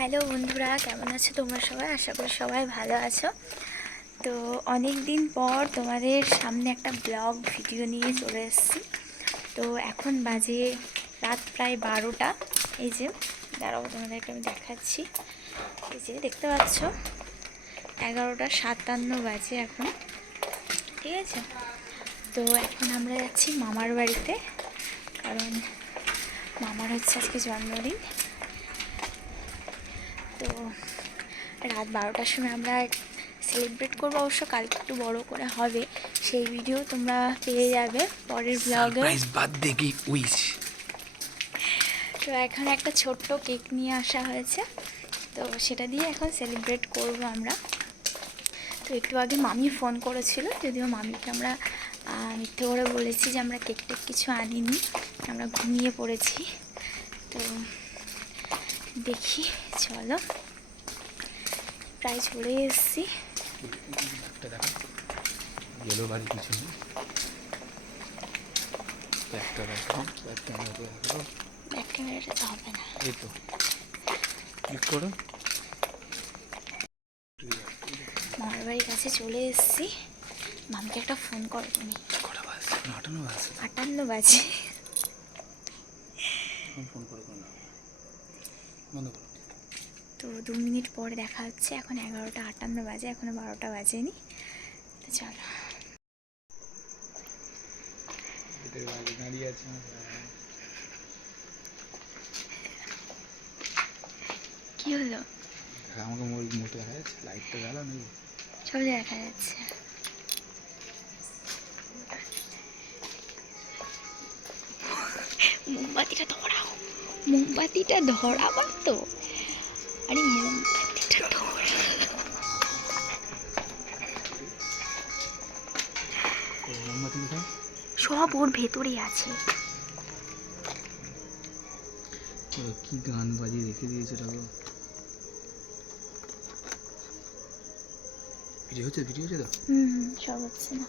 Hello বন্ধুরা, কেমন আছো তোমরা সবাই? আশা করি সবাই ভালো আছো। তো অনেক দিন পর তোমাদের সামনে একটা ব্লগ ভিডিও নিয়ে চলে এসেছি। তো এখন বাজে রাত প্রায় 12টা। এই যে দাঁড়াও, তোমাদেরকে আমি দেখাচ্ছি। এই যে দেখতে পাচ্ছ 11:57 বাজে এখন, ঠিক আছে? তো এখন আমরা যাচ্ছি মামার বাড়িতে, কারণ মামার হচ্ছে আজকে জন্মদিন। তো রাত 12টার সময় আমরা সেলিব্রেট করবো, অবশ্য কালকে একটু বড় করে হবে, সেই ভিডিও তোমরা পেয়ে যাবে পরের ব্লগে। তো এখন একটা ছোট্ট কেক নিয়ে আসা হয়েছে, তো সেটা দিয়ে এখন সেলিব্রেট করব আমরা। তো একটু আগে মামি ফোন করেছিল, যদিও মামিকে আমরা মিথ্যে করে বলেছি যে আমরা কেক টেক কিছু আনিনি, আমরা ঘুমিয়ে পড়েছি। তো দেখি, চলো প্রায় চলে এসেছি। ব্যাক ক্যামেরাটা তো হবে না, এই তো মামার বাড়ির কাছে চলে এসেছি। মামিকে একটা ফোন করো তুমি। 58 বাজে। তো 2 মিনিট পরে দেখা হচ্ছে। এখন 11:58 বাজে, এখনো 12টা বাজেনি। তো চলো। কি হলো? আমাকে মোটে দেখা যাচ্ছে, লাইটটা জ্বালা নেই, সব দেখা যাচ্ছে। মোমবাতিটা ধরাও, মোমবাতিটা ধরাবার তো। আরে মোমবাতিটা ধরা। সব ওর ভেতরে আছে। কি গান বাজিয়ে রেখে দিয়েছে। ভিডিও হচ্ছে তো? সব হচ্ছে না।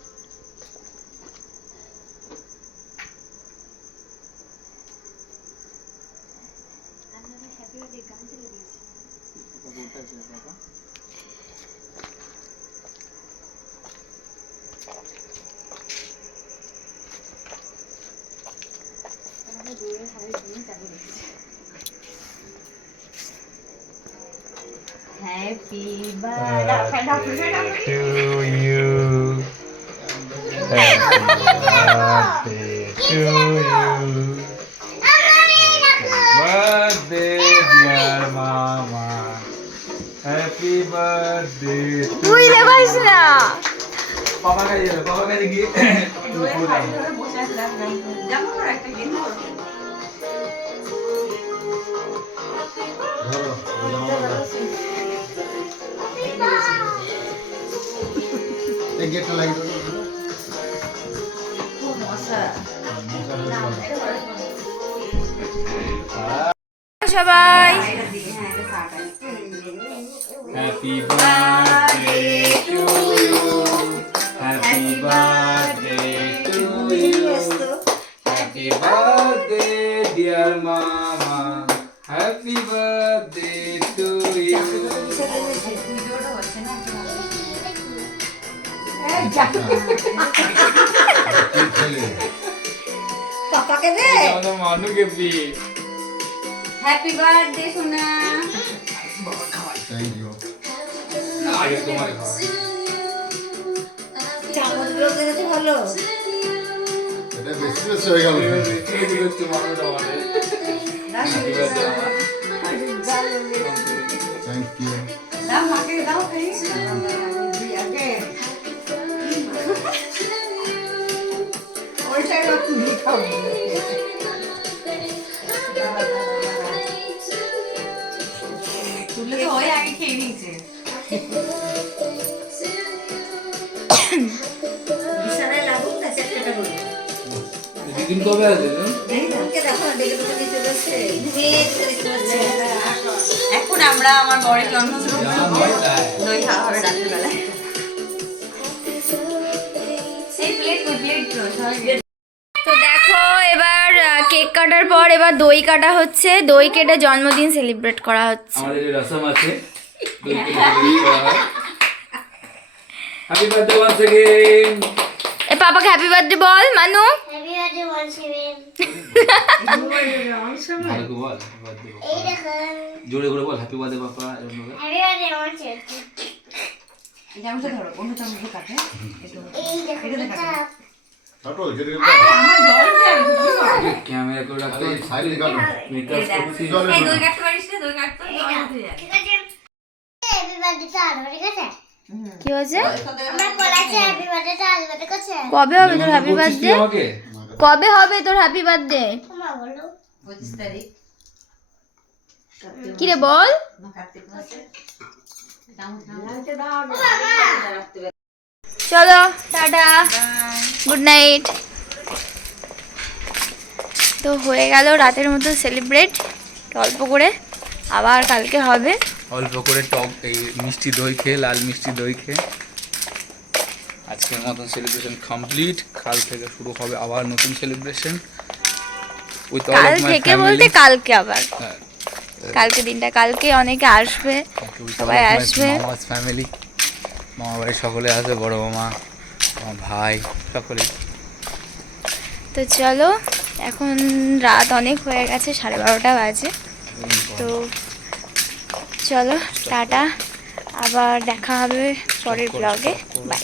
Happy birthday to you. Happy birthday to you. Birthday dear mama. Happy birthday to you. Papa ka gigi. গেটটা লাগিয়ে সবাই happy birthday to you, happy birthday to you, happy birthday dear mama, happy birthday to you. পাপাকে দে। আমাদের মানুকে দি। Happy birthday সোনা। Thank you. আগে তোমার খাওয়া। চামচগুলো দিয়েছে ভালো। এটা বেশি বেশি হয়ে গেল। বেশি হচ্ছে মানুষ আমাদের। হ্যাপি বার্থডে আমার। Thank you. দাও মাকে দাও খাই। আগে ওইটা তুমি খাও। তুলে তো ওই আগে খেয়ে নিয়েছে। বিছানায় লাগুক না চেষ্টাটা করি। দিদিন কবে আসবে? এখন আমরা আমার বরের জন্মদিন দই খাওয়া হবে রাত্রিবেলায়। এই প্লেট তো দেখো এবার কেক কাটার পর এবার দই কাটা হচ্ছে, দই কেটে জন্মদিন সেলিব্রেট করা হচ্ছে। আমাদের যে রসম আছে দই কেটে celebrate করা হয়। Happy birthday once again. এ পাপাকে হ্যাপি বার্থডে বল মানু। Happy birthday one seven. ভালো করে বল happy birthday বাবা। এই দেখুন জোরে করে বল হ্যাপি বার্থডে বাবা এরকম করে। Happy birthday one seven. এই চামচটা ধরো, অন্য চামচটা কাটে। এই দেখুন এটা কাটো কেটে আমার জল উঠে যাবে, বুঝলি তো? ক্যামেরা করে রাখতে সাইড থেকে কাটো মেকআপ করতে এই দই কাটতে পারিস না, দই কাটতে জল উঠে যাবে। ঠিক আছে। হ্যাপি বার্থডে তো আসবে ঠিক আছে। কি হয়েছে? আমার বলাছে হ্যাপি বার্থডে তো আসবে ঠিক আছে। কবে হবে তোর হ্যাপি বার্থডে? আমাকে কবে হবে তোর হ্যাপি বার্থডে? তোমা বলো 25 তারিখ। কি রে বল। কাটতে পারছে। চলো টাটা, গুড নাইট। তো হয়ে গেল রাতের মতো সেলিব্রেট, অল্প করে, আবার কালকে হবে। অল্প করে টক এই মিষ্টি দই খেয়ে লাল মিষ্টি দই খেয়ে আজকের মতন সেলিব্রেশন কমপ্লিট। কাল থেকে শুরু হবে আবার নতুন সেলিব্রেশন উইথ অল কাল অফ মাই থেকে বলতে ফ্যামিলি। কালকে আবার, কালকে দিনটা, কালকে অনেকে আসবে, সবাই আসবে। মামাস ফ্যামিলি, মামা বাড়ির সকলে আসবে, বড় মামা, আমার ভাই, সকলে। তো চলো এখন রাত অনেক হয়ে গেছে, 12:30 বাজে। তো চলো টাটা, আবার দেখা হবে পরের ব্লগে, বাই।